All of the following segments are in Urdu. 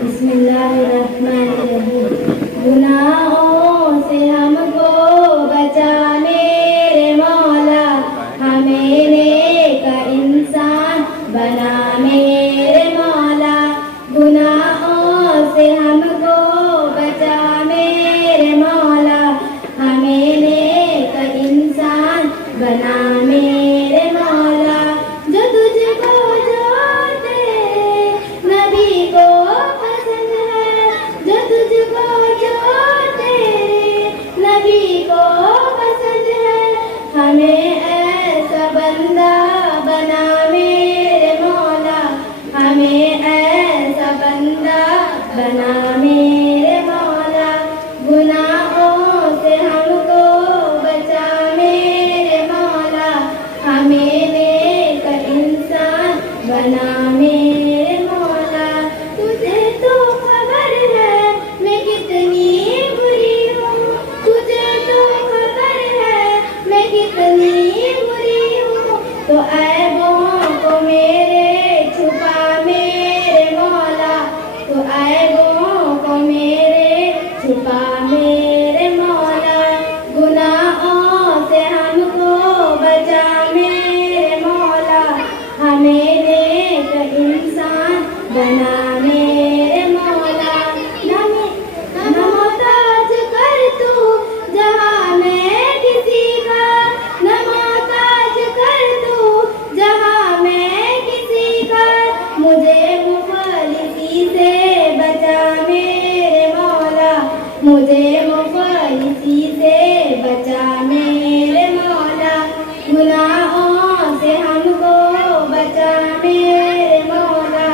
بسم اللہ الرحمن الرحیم. گناہوں سے ہم کو بچا میرے مولا, ہمیں نیک انسان بنا میرے مولا. گناہوں سے ہم کو بچا میرے مولا, ہمیں نیک انسان بنا میرے مولا. جو تجھ کو جوتے نبی کو پسند ہے, جو تجھ کو جوتے نبی کو پسند ہے, ہمیں ایسا بندہ بنا میرے مولا, ہمیں ایسا بندہ بنا میرے مولا. گناہوں سے ہم کو بچا میرے مولا, ہمیں نیک انسان بنا میرے مولا. تجھے تو خبر ہے میں کتنی بری ہوں, تجھے تو خبر ہے میں کتنی بری ہوں, تو عیبوں کو میرے چھپا میرے مولا, تو عیبوں کو میرے چھپا میرے مولا. گناہوں سے ہم کو بچا میرے مولا, ہمیں نیک انسان بنا میرے مولا. نہ محتاج کر تو جہاں میں کسی کا, نہ محتاج کر تو جہاں میں کسی کا, مجھے مفلسی سے بچا میرے مولا, مجھے مفلسی سے بچا میرے مولا. گناہوں سے ہم کو بچا میرے مولا,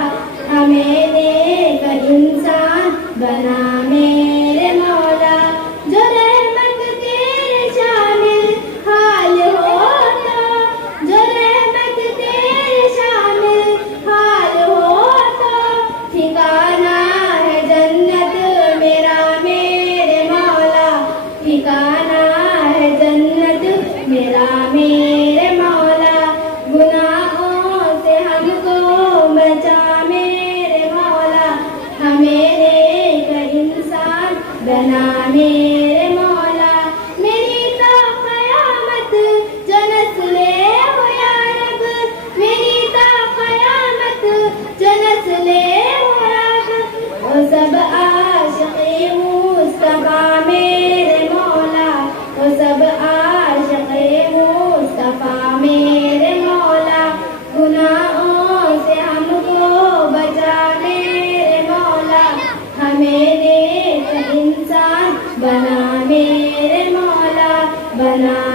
ہمیں نیک انسان بنا میرے مولا. جو رحمت تیرے شامل حال ہوتا, جو رحمت تیرے شامل حال ہوتا, ٹھکانہ ہے جنت میرا میرے مولا, ٹھکانہ ہے جنت میرا میرے مولا. گناہوں سے ہم کو بچا میرے مولا, ہمیں نیک انسان بنا میرے مولا. میری تا قیامت جو نسلیں ہو یا رب, میری تا قیامت جو نسلیں ہو یا رب, وہ سب عاشقی مصطفیٰ میرے مولا, وہ سب عاشقی مصطفیٰ میرے مولا. گناہوں سے ہم کو بچا میرے مولا, ہمیں نیک انسان بنا میرے مولا, بنا